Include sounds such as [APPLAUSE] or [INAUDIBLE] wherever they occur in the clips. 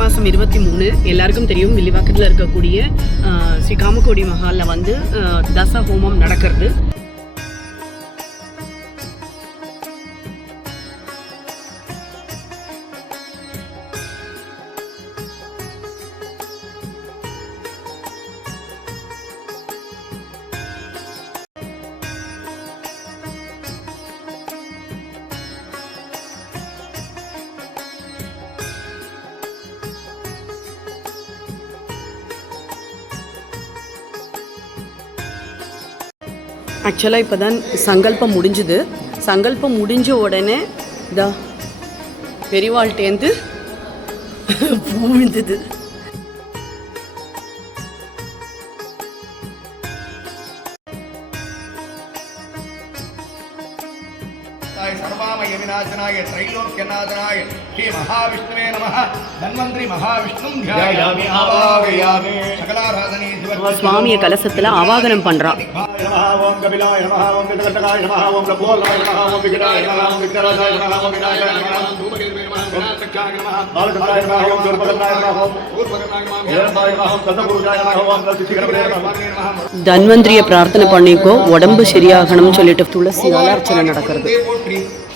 மாதம் இருபத்தி மூணு எல்லாருக்கும் தெரியும் வில்லிவாக்கத்தில் இருக்கக்கூடிய ஸ்ரீ காமக்கோடி மஹாலில் வந்து தச ஹோமம் நடக்கிறது. ஆக்சுவலாக இப்போ தான் சங்கல்பம் முடிஞ்சுது. சங்கல்பம் முடிஞ்ச உடனே இதா பெரியவாள்கிட்டேருந்து பூ விழுந்தது. சர்வாமய விநாசனாய திரைலோக்கியநாதனாய ஸ்ரீ மகாவிஷ்ணுவே நம. தன்வந்திரி மகாவிஷ்ணும் தியாயாமி ஆவாகயாமி. சகலாராதனே சுவாமியை கலசத்தில் ஆவாகனம் பண்ணுறா ஓம் கபிலாய நம ஓம் கட்டகாய நம ஓம் லபோலாய நம ஓம் விகடாய நம ஓம் விக்னராஜாய நம ஓம் விநாயகாய நம ஓம் தூமகேதுவே நம ஓம் நம நம ஓம் துர்பகண்டாய நம ஓம் பூர்வகண்டாய நம நம ஓம் தத்தபுருஜாய நம ஓம் லசிகரவே நம தன்வந்திரியை பிரார்த்தனை பண்ணிக்கோ உடம்பு சரியாகணும்னு சொல்லிட்டு துளசியால் அர்ச்சனை நடக்கிறது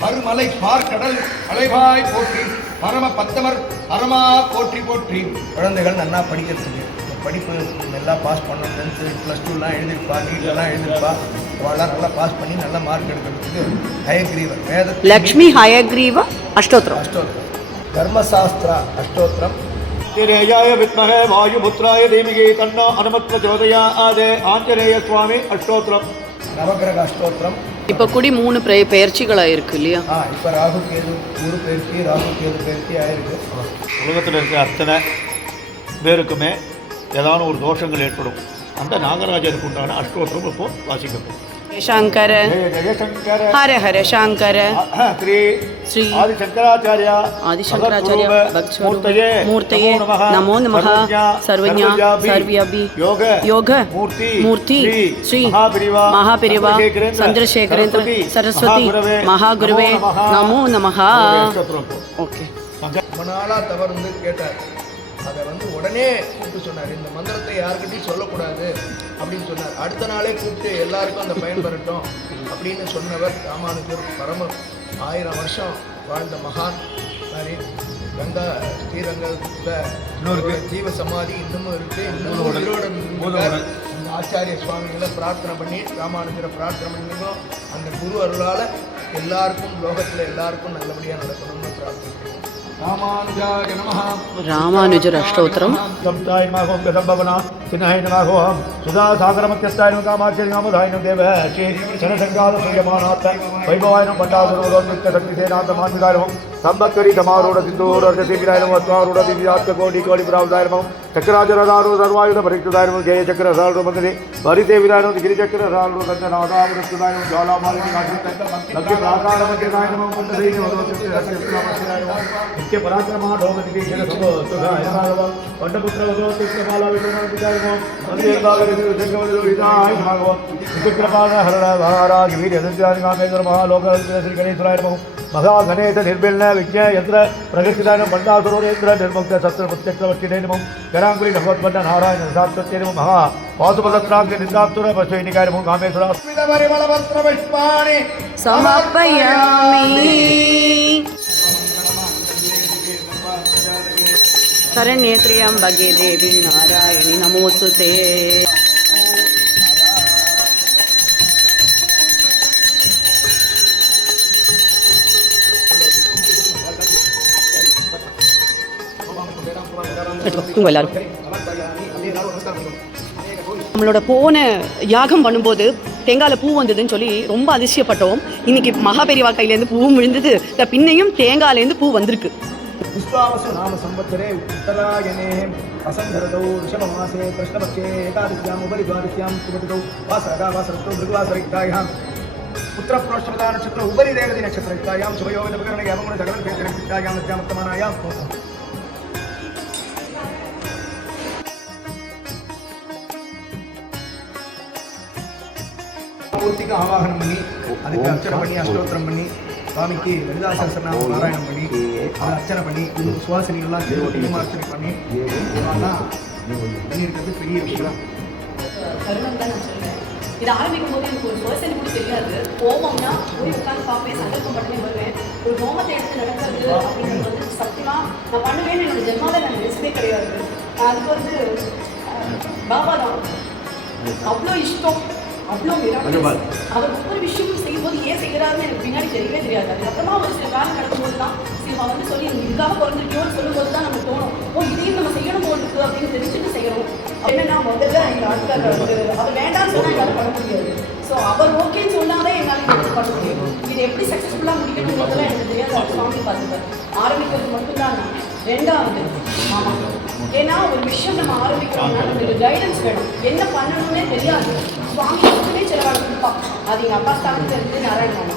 பருமலை பார்க்கடல் அலைவாய் போற்றி பரம பத்தமர் பரமா போற்றி போற்றி குழந்தைகள் நல்லா படிக்கிறதுக்கு படிப்பு நல்லா பாஸ் பண்ணணும் டென்த்து ப்ளஸ் டூலாம் எழுதிருப்பா நீட்லாம் எழுதிருப்பா. அவளாம் நல்லா பாஸ் பண்ணி நல்ல மார்க் எடுக்கிறதுக்கு ஹயக்ரீவர் வேத லக்ஷ்மி ஹயக்ரீவ? அஷ்டோத்திரம். அஷ்டோத்திரம். தர்மசாஸ்திரா அஷ்டோத்திரம். ஆஞ்சநேயாய வித்மகே வாயுபுத்ராய தேவிகே தன்னோ அனுமத் பிரச்சோதயா ஆதே ஆஞ்சநேய சுவாமி அஷ்டோத்திரம். நவகிரக அஷ்டோத்திரம். இப்போ கூடி மூணு பெய பெயர்ச்சிகளாக இருக்கு இல்லையா? ஆ இப்போ ராகு கேது குரு பயிற்சி ராகு கேது பயிற்சி ஆயிருக்கு. உலகத்தில் இருக்க அத்தனை பேருக்குமே ஏதாவது ஒரு தோஷங்கள் ஏற்படும். அந்த நாகராஜருக்கு உண்டான அஷ்டோத்திரம் இப்போ வாசிக்கப்படும். சங்கர. ஹர ஹர சங்கர. ஸ்ரீ ஸ்ரீ ஆதிசங்கராச்சாரியா ஆதிசங்கராச்சாரிய சதத்குருவே பக்ஸ்வரூப மூர்த்தயே மூர்த்தயே நமோ நமः சர்வஜா சர்வியாபி யோக யோக மூர்த்தி மூர்த்தி ஸ்ரீ மகாபிரிவா மகாபிரிவா சந்திரசேகரேந்திர சரஸ்வதி மகாகுரவே நமோ நமः அஷ்டோத்திரம் இப்போ. ஓகே. ரொம்ப நாளாக தவறு கேட்டார். அதை வந்து உடனே கூப்பிட்டு சொன்னார். இந்த மந்திரத்தை யாருக்கிட்டையும் சொல்லக்கூடாது அப்படின்னு சொன்னார். அடுத்த நாளே கூப்பிட்டு எல்லாருக்கும் அந்த பயன் பெறட்டும் அப்படின்னு சொன்னவர் ராமானுஜர். பரம ஆயிரம் வருஷம் வாழ்ந்த மகான். மாதிரி கங்கா ஸ்ரீரங்கத்தில் ஜீவ சமாதி இன்னமும் இருக்கு. அந்த ஆச்சாரிய சுவாமிகளை பிரார்த்தனை பண்ணி ராமானுஜரை பிரார்த்தனை பண்ணிருக்கோம். அந்த குரு அருளால் எல்லாருக்கும் லோகத்தில் எல்லாருக்கும் நல்லபடியாக நடக்கணும்னு நமஹ ராமானுஜர் அஷ்டோத்திரம் சம்தாய் நமாகம் கதம்பவனா சின்னாய் நமாகம் சுதா சாகரமத்தியஸ்தாய் நம் காமாச்சரி நாமதாய் நம் தேவ ஸ்ரீ சனசங்காத சுயமானாத்த வைபவாயினம் பண்டாசுரோதம் நித்த சக்தி சேனாந்த மாந்திதாயிரம் சம்பத்கரி சமாரூட சிந்தூர சிங்கிராயிரம் அத்வாரூட திவ்யாத்ம கோடி கோடி பிராவதாயிரம் ಚಕ್ರಾಜರದಾರು ಸರ್ವಾಯುಧ ಪರಿಕ್ತದಾರು ಜಯ ಚಕ್ರ ರಸಾರು ಮಂದಿರಿ ಭರಿತೆ ವಿಧಾನ ಗಿರಿಚಕ್ರ ರಸಾರು ತಂಡನಾದಾಮೃತದಾಯ ಜ್ವಾಲಾಮಾಲಿ ಲಕ್ಷ್ಯ ಪ್ರಾಕಾರ ಮಧ್ಯದಾಯ ನಮಃ ಮಂಡಲೇ ಭಗವತಿ ನಿತ್ಯ ಪರಾಕ್ರಮ ಢೋಮತಿ ಪಂಡಪುತ್ರ ಭಗವತಿ ಕೃಪಾಲ ವಿಧಾಯ ಮಂದಿರ ವಿಧಾಯ ಭಾಗವ ವಿಕೃಪಾದ ಹರಣ ಮಹಾರಾಜ ವೀರ್ಯ ಸತ್ಯಾದಿ ಕಾಮೇಂದ್ರ ಮಹಾಲೋಕ ಶ್ರೀ ಗಣೇಶ್ವರಾಯ ನಮಃ ಮಹಾ ಗಣೇಶ ನಿರ್ಬಿಲ್ನ ವಿಜ್ಞ ಯಂತ್ರ ಪ್ರಗತಿದಾಯ ಭಂಡಾಸುರೇಂದ್ರ ನಿರ್ಮುಕ್ತ ಸತ್ರ ಪ್ರತ್ಯಕ್ಷ ವಕ್ತಿನೇ ನಮಃ ಜನ శ్రీకాంకులి భగవద్పన్న నారాయణ సాత్వత్యము మహా పాదుపదత్రాగ్ని నిందాప్తున పశునికార్యము కామేశ్వర సమర్పయామి. శరణ్యేత్రియం భగే దేవి నారాయణి నమోస్తుతే. வணக்கம் எல்லாருக்கும் நம்மளோட போன யாகம் பண்ணும்போது தேங்காயில் பூ வந்ததுன்னு சொல்லி ரொம்ப அதிசயப்பட்டோம் இன்னைக்கு மகா பெரியவா கையிலேருந்து பூவும் விழுந்தது. இந்த பின்னையும் தேங்காயிலேருந்து பூ வந்திருக்கு. புஷ்பாவசு நட்சத்திர உபரி ரேவதி நட்சத்திரத்தாயாம் சுபயோகிதபகரண யாமகுண ஜகவன் பேத்திரத்தாயாம் நித்யாமத்தமானாயாம் போதம் மூர்த்திக்கு ஆவாகனம் பண்ணி அதுக்கு அர்ச்சனை பண்ணி அஷ்டோத்திரம் பண்ணி சுவாமிக்கு லலிதா சகசரநாம பாராயணம் பண்ணி அதை அர்ச்சனை பண்ணி சுவாசனைகள்லாம் குங்கும அர்ச்சனை பண்ணி இதெல்லாம் பண்ணியிருக்கிறது பெரிய விஷயம். இது ஆரம்பிக்கும் போது எனக்கு ஒரு பர்சன் கூட தெரியாது. கோபம்னா போய் உட்காந்து பார்ப்பேன் சந்தர்ப்பம் மட்டுமே வருவேன். ஒரு ஹோமத்தை எடுத்து நடக்கிறது அப்படிங்கிறது வந்து சத்தியமா நான் பண்ணுவேன்னு என்னோட ஜென்மாவில் நான் நினைச்சதே கிடையாது. அதுக்கு வந்து பாபா தான் அவ்வளோ இஷ்டம். அவ்வளோ. அவர் ஒவ்வொரு விஷயமும் செய்யும்போது ஏன் செய்கிறாருன்னு எனக்கு பின்னாடி தெரியவே தெரியாது. அதுக்கப்புறமா ஒரு சில காலம் நடக்கும்போது தான் சிவா வந்து சொல்லி இதுக்காக பிறந்திருக்கியோன்னு சொல்லும்போது தான் நமக்கு தோணும். ஓ இதையும் நம்ம செய்யணும் போல் இருக்கு அப்படின்னு தெரிஞ்சுட்டு செய்யணும். என்னன்னா முதல்ல எங்க ஆட்கள் வந்து அவர் வேண்டாம்னு சொன்னா என்னால பண்ண முடியாது. ஸோ அவர் ஓகேன்னு சொன்னாலே என்னால் எடுத்து பண்ண முடியும். இது எப்படி சக்ஸஸ்ஃபுல்லாக முடிக்கணுங்கிறதெல்லாம் எனக்கு தெரியாது. அவர் சுவாமி பார்த்துப்பார். ஆரம்பிக்கிறது மட்டும்தான்? ரெண்டாவது ஆமாம் ஏன்னா ஒரு விஷயம் நம்ம ஆரம்பிக்கிறோம்னா நமக்கு கைடன்ஸ் வேணும். என்ன பண்ணணும்னே தெரியாது. சுவாமி மட்டுமே சில கொடுப்பா அது எங்கள் அப்பா ஸ்தானத்தில் இருந்து நாராயணன்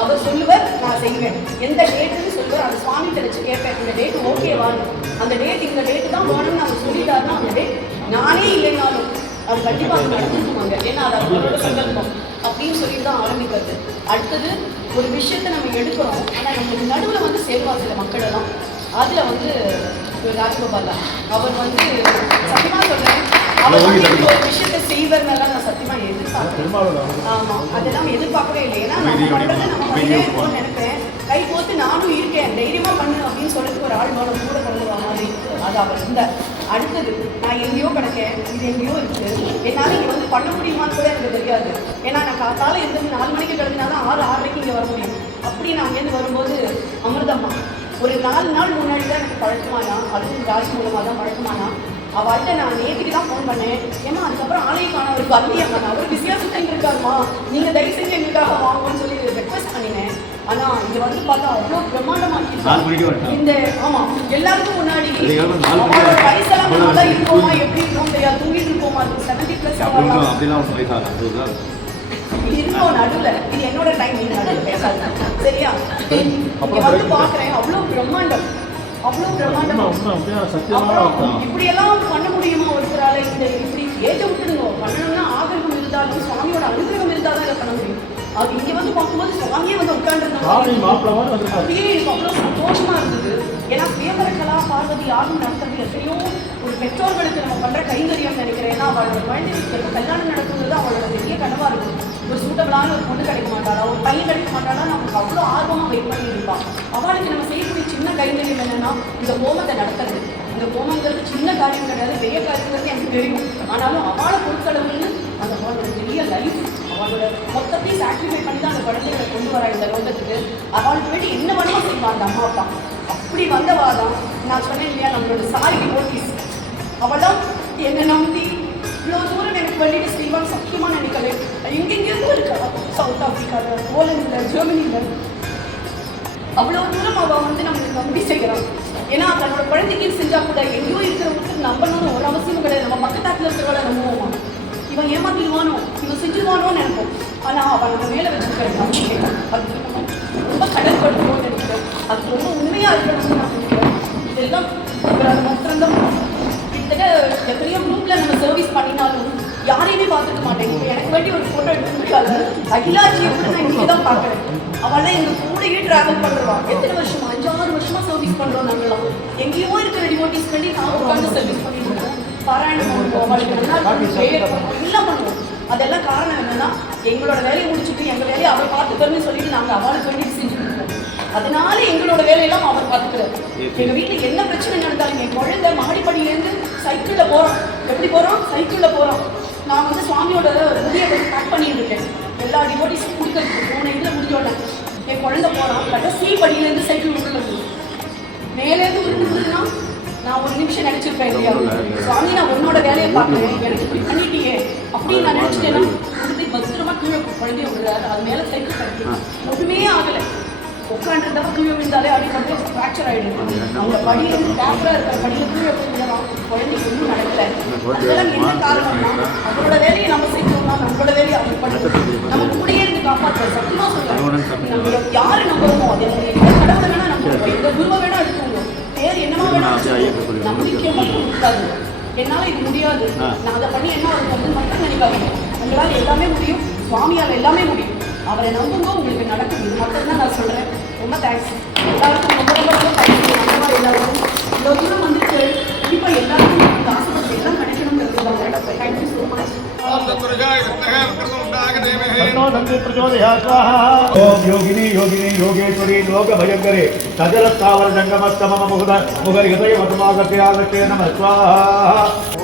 அவர் சொல்லுவார் நான் செய்வேன். எந்த டேட்டுன்னு சொல்லுவார் அந்த சுவாமி வச்சு கேட்பேன் இந்த டேட் ஓகேவான்னு அந்த டேட் இந்த டேட்டு தான் வேணும்னு அவர் சொல்லிட்டாருன்னா அந்த டேட் நானே இல்லைனாலும் அது கண்டிப்பாக நடந்துக்குவாங்க ஏன்னா அது அவங்களோட சங்கல்பம் அப்படின்னு சொல்லிட்டு தான் ஆரம்பிக்கிறது. அடுத்தது ஒரு விஷயத்தை நம்ம எடுக்கிறோம். ஆனால் நம்மளுக்கு நடுவில் வந்து சேருவா சில மக்கள் எல்லாம் அதில் வந்து ராஜகோபாலா அவர் வந்து சத்தியமாக சொல்றேன் அவர் வந்து ஒரு விஷயத்தை எதிர்பார்க்கிறேன் ஆமா அதெல்லாம் எதிர்பார்க்கவே இல்லை. ஏன்னா நம்ம நினைப்பேன். கை கோத்து நானும் இருக்கேன். தைரியமா பண்ணு அப்படின்னு சொல்றதுக்கு ஒரு ஆள் வேணும் கூட பிறந்துவா மாதிரி அது அவர் இந்த அடுத்தது நான் எங்கேயோ கிடக்கேன். இது எங்கேயோ இருக்கு. என்னால இங்க வந்து பண்ண முடியுமான்னு கூட எனக்கு தெரியாது. ஏன்னா நான் காத்தால இருந்து நாலு மணிக்கு கிடந்தினாதான் ஆறு ஆறரைக்கு இங்க வர முடியும். அப்படி நான் அங்கேருந்து வரும்போது அமிர்தம்மா. ஒரு நாலு நாள் முன்னாடி தான் எனக்கு பழக்கமானா அதுவும் ராஜ் மூலமாக தான் பழக்கமானா அவள்கிட்ட நான் நேற்றுக்கு தான் ஃபோன் பண்ணேன். ஏமா அதுக்கப்புறம் ஆலய காண ஒரு வரலையாமா அவர் பிஸியாக சுத்திட்டு இருக்காருமா நீங்கள் தயவு செஞ்சு எங்களுக்காக வாங்கன்னு சொல்லி ரெக்வஸ்ட் பண்ணினேன். ஆனா இது வந்து பார்த்தா அவ்வளோ நாலு மணிக்கு பிரம்மாண்டமா வரட்டா? இந்த ஆமா எல்லாருக்கும் முன்னாடி? வயசெல்லாம் நல்லா. இருக்குமா எப்படி இருக்கும் தெரியாது. தூங்கிட்டு இருப்போமா? அது செவன்டி பிளஸ் அப்படிலாம் இருக்கோம் நடுவுல. இது என்னோட டைம் நடுவுல. பேசாது. சரியா? வந்து பாக்குறேன் அவ்வளவு பிரம்மாண்டம். அவ்வளவு பிரம்மாண்டமா அப்புறம் இப்படியெல்லாம் பண்ண முடியுமா ஒருத்தரால? இந்த இப்படி ஏஜ விட்டுடுங்க. பண்ணணும்னா ஆகிரகம் இருந்தாலும் சுவாமியோட அனுகிரகம் இருந்தால் தான் இதை பண்ண முடியும். அது இங்க வந்து பார்க்கும்போது சுவாமியே வந்து உட்காந்துருந்தாங்க அப்படியே எனக்கு அவ்வளோ சந்தோஷமா இருந்தது. ஏன்னா சுயம்பரக்கலா பார்வதி யாரும் நடத்துறது எத்தனையோ பெற்றோர்களுக்கு நம்ம பண்ற கைங்கரியம் நினைக்கிறேன் ஏன்னா அவளோட குழந்தைகளுக்கு கல்யாணம் நடக்குங்கிறது அவளோட பெரிய கனவா இருக்கும். ஒரு சூட்டபிளான ஒரு பொண்ணு கிடைக்க மாட்டாளா? ஒரு பையன் கிடைக்க மாட்டாளா? நமக்கு அவ்வளோ ஆர்வமா வெயிட் பண்ணி இருப்பான் அவளுக்கு நம்ம செய்யக்கூடிய சின்ன கைங்கரியம் என்னன்னா இந்த ஹோமத்தை நடத்துறது. இந்த ஹோமங்கிறது சின்ன காரியம் கிடையாது பெரிய காரியங்கிறது எனக்கு தெரியும். ஆனாலும் அவளை பொறுத்தளவுன்னு அந்த அவளோட பெரிய லைஃப் அவளோட மொத்தத்தையும் சாக்ரிஃபை பண்ணி தான் அந்த குழந்தைகளை கொண்டு வரா இந்த லோகத்துக்கு. அவளுக்கு வேண்டி என்ன வேணுமோ செய்வான் அந்த அம்மா அப்பா. அப்படி வந்தவாதான் நான் சொன்னேன் இல்லையா நம்மளோட சாரிக்கு டிவோட்டிஸ் அவள் என்னை நம்பி இவ்வளோ தூரம் எனக்கு வெளியிட்டு செய்வான் சத்தியமாக நினைக்கவே எங்கெங்கேருந்தும் இருக்கா சவுத் ஆஃப்ரிக்காவில் போலந்தில் ஜெர்மனியில் அவ்வளோ தூரம் அவள் வந்து நம்மளுக்கு நம்பி செய்கிறான். ஏன்னா தன்னோட குழந்தைக்கு செஞ்சால் கூட எங்கேயோ இருக்கிறவங்களுக்கு நம்பணும்னு ஒரு அவசியம் கிடையாது. நம்ம பக்கத்தாத்துல இருக்கிறவளை நம்புவோமா? இவன் ஏமாத்திடுவானோ? இவன் செஞ்சிருவானோன்னு நினைப்போம். ஆனால் அவன் நம்ம மேலே வச்சிருக்கிற நம்பிக்கை அது ரொம்ப கடற்படுத்தணும்னு நினைக்கிறேன். அது ரொம்ப உண்மையாக இருக்கணும்னு நான் நினைக்கிறேன். இதெல்லாம் மாத்திரம்தான் கிட்டத்தட்ட எத்தனையோ குரூப்ல நம்ம சர்வீஸ் பண்ணினாலும் யாரையுமே பார்த்துக்க மாட்டேன் எனக்கு வேண்டி ஒரு ஃபோட்டோ எடுக்க முடியாது அகிலாஜியை கூட நான் இங்கே [LAUGHS] தான் பார்க்குறேன் அவெல்லாம் எங்க கூடயே டிராவல் பண்ணுறவா எத்தனை வருஷமா? அஞ்சாறு வருஷமா சர்வீஸ் பண்றோம் நாங்களாம் எங்கேயோ இருக்கிற டிவோட்டிஸ் வேண்டி நான் உட்காந்து சர்வீஸ் பண்ணிட்டு இருக்கோம் பாராயணம் பண்ணுவோம். அவளுக்கு நல்லா எல்லாம் பண்ணுவோம். அதெல்லாம் காரணம் என்னன்னா எங்களோட வேலையை முடிச்சுட்டு எங்க வேலையை அவர் பார்த்துக்கறன்னு சொல்லிட்டு நாங்க அவளுக்கு வேண்டி இருக்கோம் அதனால எங்களோட வேலையெல்லாம் அவர் பார்த்துக்கிறார். எங்க வீட்டுல என்ன பிரச்சனை நடந்தாலும் என் குழந்தை மாடிப்படியிலேருந்து சைக்கிள்ல போறோம் எப்படி போறோம் சைக்கிள்ல போறோம் நான் வந்து சுவாமியோட முடியை வந்து பேக் பண்ணிட்டு இருக்கேன் எல்லா டிவோட்டிஸும் கொடுக்கறதுக்கு. போன இதில் முடிஞ்சோட என் குழந்தை போறான். கடைசி படியிலேருந்து சைக்கிள் விட்டுறது மேலேருந்து விட்டுருதுன்னா நான் ஒரு நிமிஷம் நினைச்சிருப்பேன் இல்லையா? சுவாமி நான் உன்னோட வேலையை பார்க்குறேன். எனக்கு இப்படி பண்ணிட்டியே. அப்படின்னு நான் நினைச்சிட்டேன்னா பத்திரமா கீழே குழந்தைய விடுறாரு. அது மேலே சைக்கிள் கிடைக்கும் ஒன்றுமே ஆகலை. உட்காந்துருந்தப்ப கீழே விழுந்தாலே அப்படி வந்து ஃப்ராக்சர் ஆகிடுது அந்த படியிலிருந்து டேப்ல இருக்கிற படியில் கீழே விழுந்தோம் குழந்தைக்கு ஒன்றும் நடக்கல. அதெல்லாம் என்ன காரணம்னா அவரோட வேலையை நம்ம செஞ்சோம்னா நம்மளோட வேலையை அவர் பண்ணுவோம் நம்ம கூடயே இருந்து காப்பாற்றுவோம் சத்தியமா சொல்றேன். நம்ம யாரு நம்புறோமோ அது எந்த கடவுளை வேணா நம்புவோம். எந்த குருவை வேணா எடுத்துக்கோங்க. பேர் என்னமா வேணா நம்பிக்கை மட்டும் இருக்காது என்னால் இது முடியாது. நான் அதை பண்ணி என்ன ஆகும் வந்து மட்டும் நினைக்காதீங்க. உங்களால் எல்லாமே முடியும். சுவாமியால் எல்லாமே முடியும். அவரை நம்புங்க உங்களுக்கு நடக்கும் இது மட்டும் தான் நான் சொல்றேன் ரொம்ப தேங்க்ஸ் எல்லாருக்கும் ரொம்ப ரொம்ப ரொம்ப தேங்க்ஸ் அந்த மாதிரி எல்லாருக்கும் இவ்வளோ தூரம் வந்துட்டு கண்டிப்பாக எல்லாருக்கும் நமக்கு ஆசைப்பட்டு எல்லாம் கிடைக்கணுங்கிறது தேங்க்யூ ஸோ மச் तन्नो नन्दी प्रचोदयात् स्वाहा ओम योगिनी योगिनी योगेश्वरी लोक भयंकरे सजल स्थावर जंगमस्तम मुहुद मुगरिहृदय वसमागते आगते नमः स्वाहा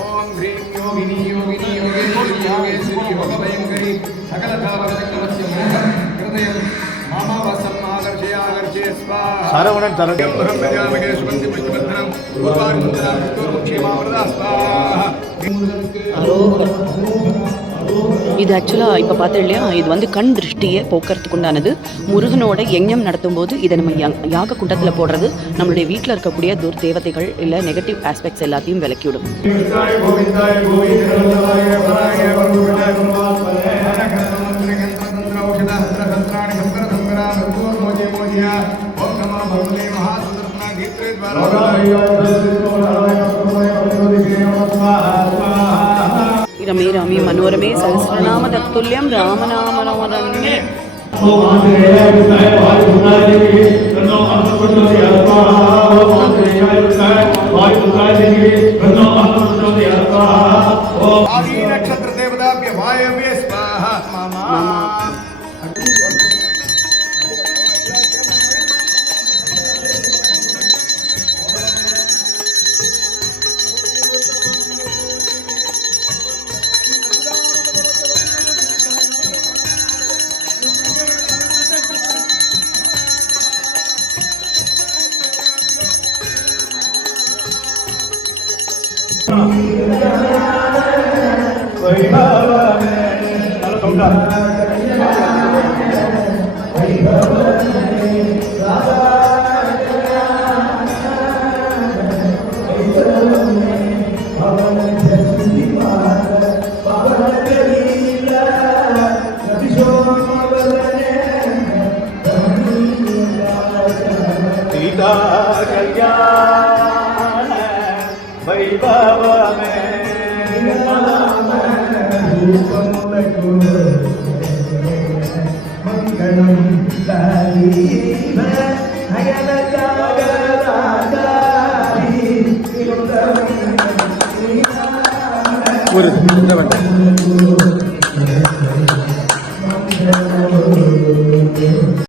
சரவணன் சரவணன் இது ஆக்சுவலாக இப்போ பார்த்தோம் இல்லையா? இது வந்து கண் திருஷ்டியை போக்குறதுக்கு முருகனோட முருகனோட நடத்தும் போது இதை நம்ம யாக குண்டத்தில் போடுறது நம்மளுடைய வீட்டில் இருக்கக்கூடிய துர் தேவதைகள் இல்லை நெகட்டிவ் ஆஸ்பெக்ட்ஸ் எல்லாத்தையும் விலக்கிவிடும் రమే రమే మనోరమే సహస్రనామ తత్తుల్యం రామనామ నవరణ్యే వాయు വൈഭവമേ. മംഗളം ദീപ അയലജാഗ ഒരു